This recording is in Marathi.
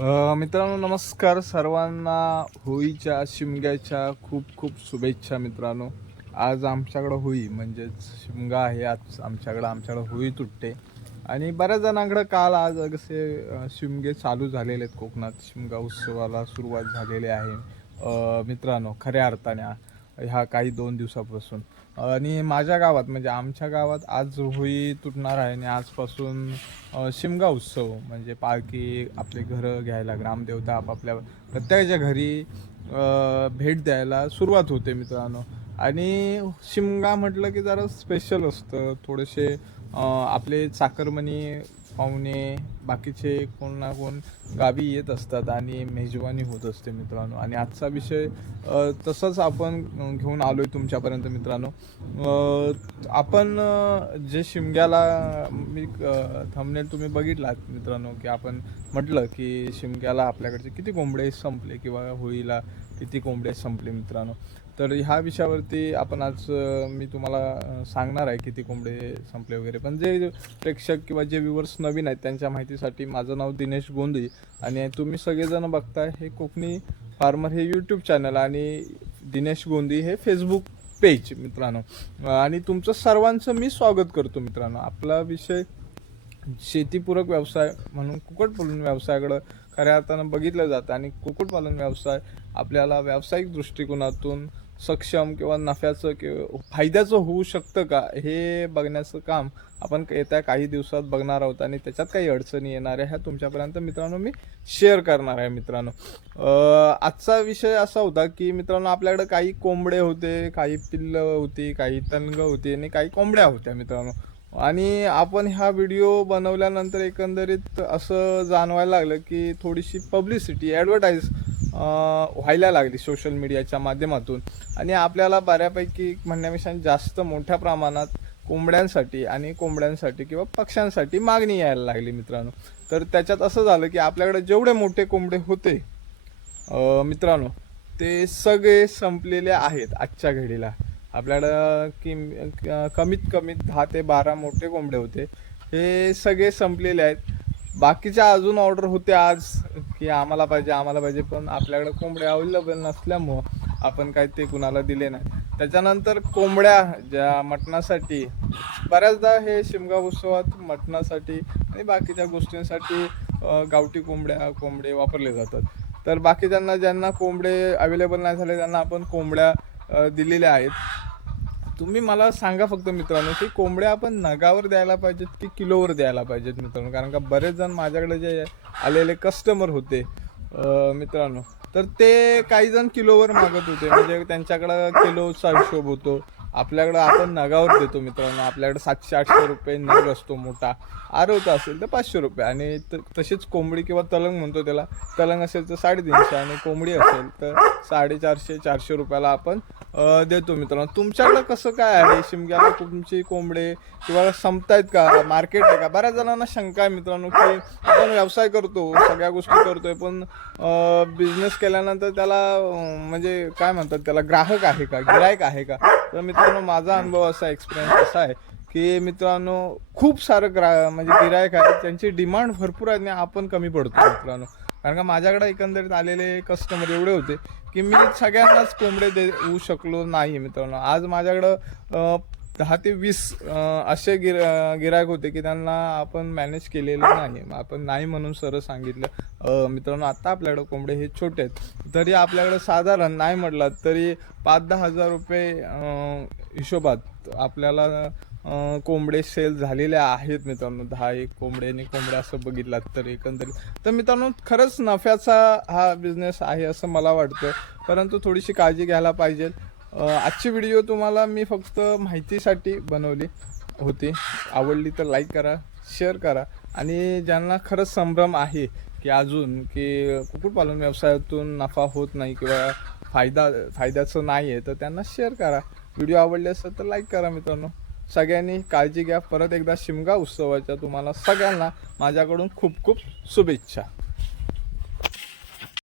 मित्रांनो नमस्कार सर्वांना. होळीच्या शिमग्याच्या खूप खूप शुभेच्छा मित्रांनो. आज आमच्याकडं होळी म्हणजेच शिमगा आहे. आज आमच्याकडं आमच्याकडं होळी तुटते आणि बऱ्याच जणांकडं काल आज कसे शिमगे चालू झालेले आहेत. कोकणात शिमगा उत्सवाला सुरुवात झालेली आहे. मित्रांनो खऱ्या अर्थाने ह्या काही दोन दिवसापासून. आणि माझ्या गावात म्हणजे आमच्या गावात आज होळी तुटणार आहे आणि आजपासून शिमगा उत्सव म्हणजे पालखी आपले घरं घ्यायला ग्रामदेवता आपापल्या प्रत्येकाच्या घरी भेट द्यायला सुरुवात होते मित्रांनो. आणि शिमगा म्हटलं की जरा स्पेशल असतं. थोडेसे आपले चाकरमणी पाहुणे बाकीचे कोण ना कोण गावी येत असतात आणि मेजवानी होत असते मित्रांनो. आणि आजचा विषय तसंच आपण घेऊन आलो आहे तुमच्यापर्यंत मित्रांनो. आपण जे शिमग्याला मी थंबनेल तुम्ही बघितलात मित्रांनो की आपण म्हटलं की शिमग्याला आपल्याकडचे किती कोंबडे संपले किंवा होळीला किती कोंबड्या संपले मित्रांनो. तर ह्या विषयावरती आपण आज मी तुम्हाला सांगणार आहे किती कोंबडे संपले वगैरे. पण जे प्रेक्षक किंवा जे व्ह्युअर्स नवीन आहेत त्यांच्या माहितीसाठी माझं नाव दिनेश गोंदी. आणि तुम्ही सगळेजण बघताय हे कोकणी फार्मर हे यूट्यूब चॅनल आणि दिनेश गोंदी हे फेसबुक पेज मित्रांनो. आणि तुमचं सर्वांचं मी स्वागत करतो मित्रांनो. आपला विषय शेतीपूरक व्यवसाय म्हणून कुक्कुटपालन व्यवसायाकडं खऱ्या अर्थानं बघितलं जातं. आणि कुक्कुटपालन व्यवसाय आपल्याला व्यावसायिक दृष्टिकोनातून सक्षम किंवा नफ्याचं किंवा फायद्याचं होऊ शकतं का हे बघण्याचं काम आपण येत्या काही दिवसात बघणार आहोत. आणि त्याच्यात काही अडचणी येणार आहे ह्या तुमच्यापर्यंत मित्रांनो मी शेअर करणार आहे मित्रांनो. आजचा विषय असा होता की मित्रांनो आपल्याकडे काही कोंबडे होते काही पिल्लं होती काही तनगं होती आणि काही कोंबड्या होत्या मित्रांनो. आणि आपण हा व्हिडिओ बनवल्यानंतर एकंदरीत असं जाणवायला लागलं की थोडीशी पब्लिसिटी ॲडव्हर्टाईज व्हायला लागली सोशल मीडियाच्या माध्यमातून. आणि आपल्याला बऱ्यापैकी म्हणण्यापेक्षा जास्त मोठ्या प्रमाणात कोंबड्यांसाठी आणि कोंबड्यांसाठी किंवा पक्ष्यांसाठी मागणी यायला लागली मित्रांनो. तर त्याच्यात असं झालं की आपल्याकडे जेवढे मोठे कोंबडे होते मित्रांनो ते सगळे संपलेले आहेत आजच्या घडीला. आपल्याकडं किम कमीत कमी दहा ते बारा मोठे कोंबडे होते. हे सगळे संपलेले आहेत. बाकीच्या अजून ऑर्डर होते आज की आम्हाला पाहिजे आम्हाला पाहिजे पण आपल्याकडे कोंबडे अवेलेबल नसल्यामुळं आपण काय ते कुणाला दिले नाही. त्याच्यानंतर कोंबड्या ज्या मटणासाठी बऱ्याचदा हे शिमगा उत्सवात मटणासाठी आणि बाकीच्या गोष्टींसाठी गावठी कोंबड्या कोंबडे वापरले जातात. तर बाकीच्यांना ज्यांना कोंबडे अवेलेबल नाही झाले त्यांना आपण कोंबड्या दिलेल्या आहेत. तुम्ही मला सांगा फक्त मित्रांनो की कोंबड्या आपण नगावर द्यायला पाहिजेत की किलोवर द्यायला पाहिजेत मित्रांनो? कारण का बरेच जण माझ्याकडे जे आलेले कस्टमर होते मित्रांनो तर ते काही जण किलोवर मागत होते. म्हणजे त्यांच्याकडं किलोचा हिशोब होतो. आपल्याकडं आपण नगावर देतो मित्रांनो. आपल्याकडे सातशे आठशे रुपये नग असतो मोठा. आरवता असेल तर पाचशे रुपये. आणि तशीच कोंबडी किंवा तलंग म्हणतो त्याला. तलंग असेल तर साडेतीनशे आणि कोंबडी असेल तर साडेचारशे चारशे रुपयाला आपण देतो मित्रांनो. तुमच्याकडं कसं काय आहे? शिमग्याला तुमची कोंबडे किंवा संपतायत का? मार्केट आहे का? बऱ्याच जणांना शंका आहे मित्रांनो की आपण व्यवसाय करतो सगळ्या गोष्टी करतोय पण बिझनेस केल्यानंतर त्याला म्हणजे काय म्हणतात त्याला ग्राहक आहे का? गिरायक आहे का? तर मित्रांनो माझा अनुभव असा एक्सपिरियन्स असा आहे की मित्रांनो खूप सारं ग्रा म्हणजे गिरायक आहे त्यांची डिमांड भरपूर आहे आणि आपण कमी पडतो मित्रांनो. कारण का माझ्याकडे एकंदरीत आलेले कस्टमर एवढे होते की मी सगळ्यांनाच कोंबडे देऊ शकलो नाही मित्रांनो. आज माझ्याकडं दहा ते वीस असे गिर गिरायक होते की त्यांना आपण मॅनेज केलेलं नाही. मग आपण नाही म्हणून सरळ सांगितलं. मित्रांनो आता आपल्याकडं कोंबडे हे छोटे आहेत. तरी आपल्याकडं साधारण नाही म्हटलं तरी पाच दहा हजार रुपये हिशोबात आपल्याला कोंबडे सेल झालेले आहेत मित्रांनो. दहा एक कोंबडे आणि कोंबड्या असं बघितलात तर एकंदरीत. तर मित्रांनो खरंच नफ्याचा हा बिझनेस आहे असं मला वाटतं परंतु थोडीशी काळजी घ्यायला पाहिजे. आजची व्हिडिओ तुम्हाला मी फक्त माहितीसाठी बनवली होती. आवडली तर लाईक करा शेअर करा. आणि ज्यांना खरंच संभ्रम आहे की अजून की कुक्कुटपालन व्यवसायातून नफा होत नाही किंवा फायदा फायद्याचं नाही आहे तर त्यांना शेअर करा. व्हिडिओ आवडले असेल तर लाईक करा मित्रांनो. सगळ्यांनी काळजी घ्या. परत एकदा शिमगा उत्सवाच्या तुम्हाला सगळ्यांना माझ्याकडून खूप खूप शुभेच्छा.